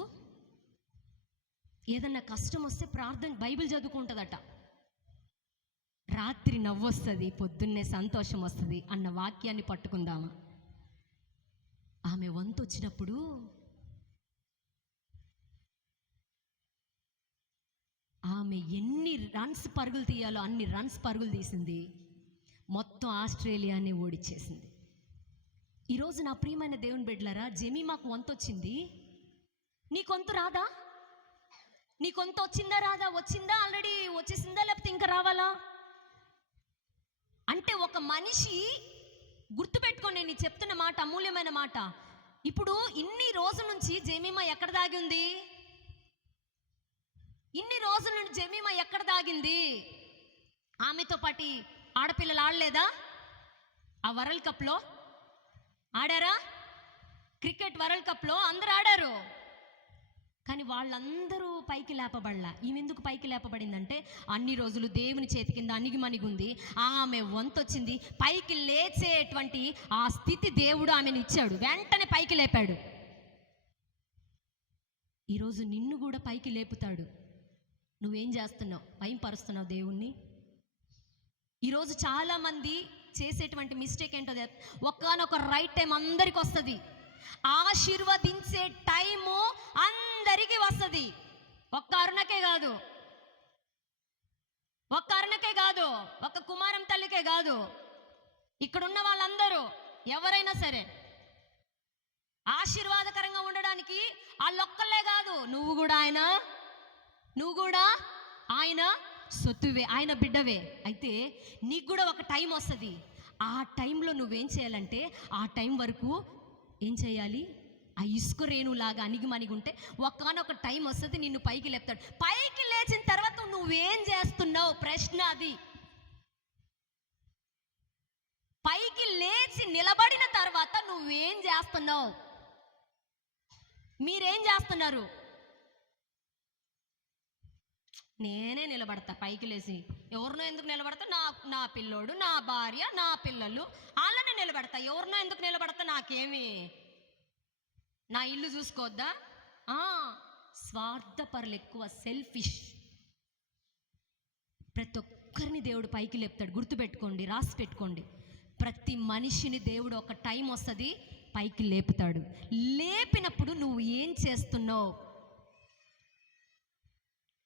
ఏదన్నా కష్టం వస్తే బైబిల్ చదువుకుంటుందట. రాత్రి నవ్వొస్తుంది, పొద్దున్నే సంతోషం వస్తుంది అన్న వాక్యాన్ని పట్టుకుందామా? ఆమె వంతు వచ్చినప్పుడు ఆమె ఎన్ని రన్స్ పరుగులు తీయాలో అన్ని రన్స్ పరుగులు తీసింది, మొత్తం ఆస్ట్రేలియాని ఓడిచ్చేసింది. ఈరోజు నా ప్రియమైన దేవుని బిడ్డలారా, జెమీమాకు వంతు వచ్చింది, నీ కొంత రాదా? నీ కొంత వచ్చిందా రాదా? వచ్చిందా? ఆల్రెడీ వచ్చేసిందా లేకపోతే ఇంకా రావాలా? అంటే ఒక మనిషి గుర్తుపెట్టుకోండి, నేను చెప్తున్న మాట అమూల్యమైన మాట. ఇప్పుడు ఇన్ని రోజుల నుంచి జెమీమా ఎక్కడ దాగి ఉంది? ఇన్ని రోజుల నుండి జెమీమా ఎక్కడ దాగింది? ఆమెతో పాటు ఆడపిల్లలు ఆడలేదా? ఆ వరల్డ్ కప్లో ఆడారా? క్రికెట్ వరల్డ్ కప్లో అందరూ ఆడారు, కానీ వాళ్ళందరూ పైకి లేపబడలా. ఈమె ఎందుకు పైకి లేపబడిందంటే అన్ని రోజులు దేవుని చేతి కింద అణిగిమణిగుంది. ఆమె వంతొచ్చింది, పైకి లేచేటువంటి ఆ స్థితి దేవుడు ఆమెను ఇచ్చాడు, వెంటనే పైకి లేపాడు. ఈరోజు నిన్ను కూడా పైకి లేపుతాడు. నువ్వేం చేస్తున్నావు? భయపరుస్తున్నావు దేవుణ్ణి. ఈరోజు చాలామంది చేసేటువంటి మిస్టేక్ ఏంటో, ఒక్కనొక రైట్ టైం అందరికి వస్తుంది, ఆశీర్వదించే టైము అందరికీ వస్తుంది. ఒక్క అరుణకే కాదు, ఒక్క కుమారం తల్లికే కాదు, ఇక్కడున్న వాళ్ళందరూ ఎవరైనా సరే ఆశీర్వాదకరంగా ఉండడానికి వాళ్ళొక్కళ్ళే కాదు, నువ్వు కూడా ఆయన సొత్తువే, ఆయన బిడ్డవే. అయితే నీకు కూడా ఒక టైం వస్తుంది. ఆ టైంలో నువ్వేం చేయాలంటే ఆ టైం వరకు ఏం చేయాలి? ఆ ఇసుక రేణులాగా అణిగి ఉంటే ఒకానొక టైం వస్తుంది, నిన్ను పైకి లేపుతాడు. పైకి లేచిన తర్వాత నువ్వేం చేస్తున్నావు? ప్రశ్న అది. పైకి లేచి నిలబడిన తర్వాత నువ్వేం చేస్తున్నావు? మీరేం చేస్తున్నారు? నేనే నిలబడతా పైకి లేచి. ఎవరినో ఎందుకు నిలబడతా? నా పిల్లోడు, నా భార్య, నా పిల్లలు, వాళ్ళనే నిలబడతా. ఎవరినో ఎందుకు నిలబడతా? నాకేమి, నా ఇల్లు చూసుకోవద్దా? స్వార్థపరులు ఎక్కువ, సెల్ఫిష్. ప్రతి ఒక్కరిని దేవుడు పైకి లేపుతాడు. గుర్తుపెట్టుకోండి, రాసి పెట్టుకోండి. ప్రతి మనిషిని దేవుడు ఒక టైం వస్తుంది పైకి లేపుతాడు. లేపినప్పుడు నువ్వు ఏం చేస్తున్నావు?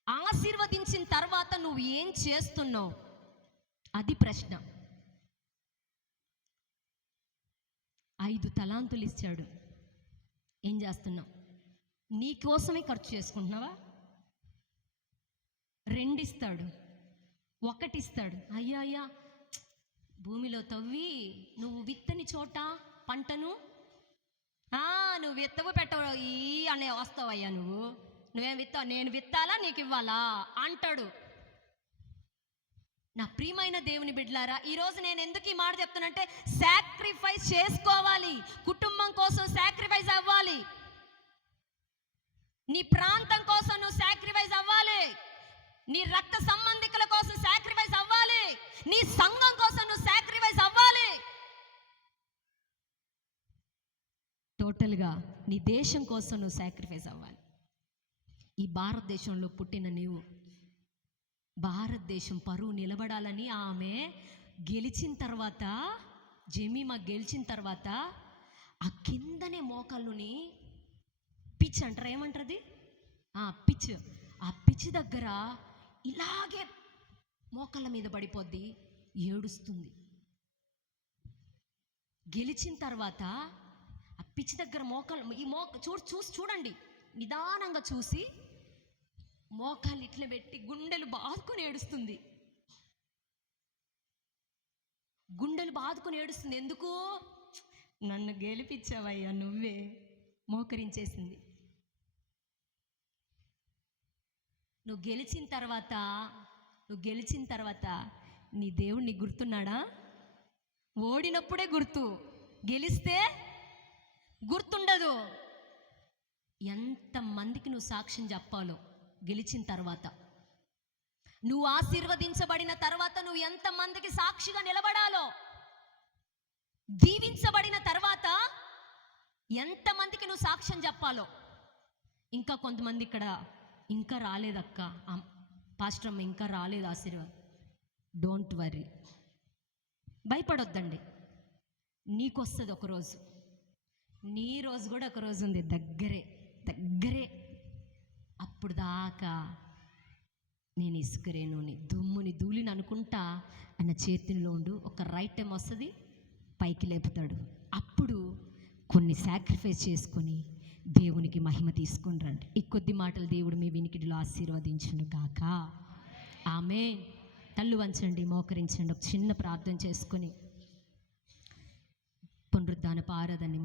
ఆశీర్వదించిన తర్వాత నువ్వు ఏం చేస్తున్నావు? అది ప్రశ్న. 5 తలాంతులు ఇచ్చాడు. ఏం చేస్తున్నావు? నీ కోసమే ఖర్చు చేసుకుంటున్నావా? 2 ఇస్తాడు, 1 ఇస్తాడు. అయ్యా, భూమిలో తవ్వి నువ్వు విత్తని చోట పంటను నువ్వు విత్తవు పెట్టవు అనే వస్తావయ్యా. నువ్వేం విత్తావు? నేను విత్తాలా, నీకు ఇవ్వాలా అంటాడు. నా ప్రియమైన దేవుని బిడ్డలారా, ఈరోజు నేను ఎందుకు ఈ మాట చెప్తానంటే, సాక్రిఫైస్ చేసుకోవాలి. కుటుంబం కోసం సాక్రిఫైస్ అవ్వాలి. నీ ప్రాంతం కోసం నువ్వు సాక్రిఫైస్ అవ్వాలి. నీ రక్త సంబంధికుల కోసం సాక్రిఫైస్ అవ్వాలి. నీ సంఘం కోసం నువ్వు సాక్రిఫైస్ అవ్వాలి. టోటల్గా నీ దేశం కోసం నువ్వు సాక్రిఫైస్ అవ్వాలి. ఈ భారతదేశంలో పుట్టిన నీవు, భారతదేశం పరువు నిలబడాలని ఆమె గెలిచిన తర్వాత, జెమీమా గెలిచిన తర్వాత ఆ కిందనే మోకాళ్ళుని పిచ్ అంటారు, ఏమంటారు? పిచ్. ఆ పిచ్ దగ్గర ఇలాగే మోకాళ్ళ మీద పడిపోద్ది, ఏడుస్తుంది. గెలిచిన తర్వాత ఆ పిచ్ దగ్గర చూడండి, నిదానంగా చూసి మోకాళ్ళు ఇట్లా పెట్టి గుండెలు బాదుకొని ఏడుస్తుంది. గుండెలు బాదుకొని ఏడుస్తుంది. ఎందుకు? నన్ను గెలిపించావయ్యా నువ్వే. మోకరించేసింది. నువ్వు గెలిచిన తర్వాత నీ దేవుడు నీకు గుర్తున్నాడా? ఓడినప్పుడే గుర్తు, గెలిస్తే గుర్తుండదు. ఎంతమందికి నువ్వు సాక్ష్యం చెప్పాలో గెలిచిన తర్వాత, నువ్వు ఆశీర్వదించబడిన తర్వాత నువ్వు ఎంతమందికి సాక్షిగా నిలబడాలో, దీవించబడిన తర్వాత ఎంతమందికి నువ్వు సాక్ష్యం చెప్పాలో. ఇంకా కొంతమంది ఇక్కడ ఇంకా రాలేదక్క, పాస్టర్ అమ్మ ఇంకా రాలేదు ఆశీర్వాదం. డోంట్ వరీ, భయపడొద్దండి. నీకు వస్తుంది ఒకరోజు. నీ రోజు కూడా ఒక రోజు ఉంది, దగ్గరే. అప్పుడు దాకా నేను ఇసుకరేణుని, దుమ్ముని, ధూళిని అనుకుంటా అన్న చేతిలో ఉండు. ఒక రైట్ టైం వస్తుంది, పైకి లేపుతాడు. అప్పుడు కొన్ని సాక్రిఫైస్ చేసుకొని దేవునికి మహిమ తీసుకొని రండి. ఈ కొద్ది మాటలు దేవుడు మీ వినికిడిలో ఆశీర్వదించును గాక. ఆమేన్. తల్లు వంచండి, మోకరించండి. ఒక చిన్న ప్రార్థన చేసుకొని పునరుద్ధానపు ఆరాధనని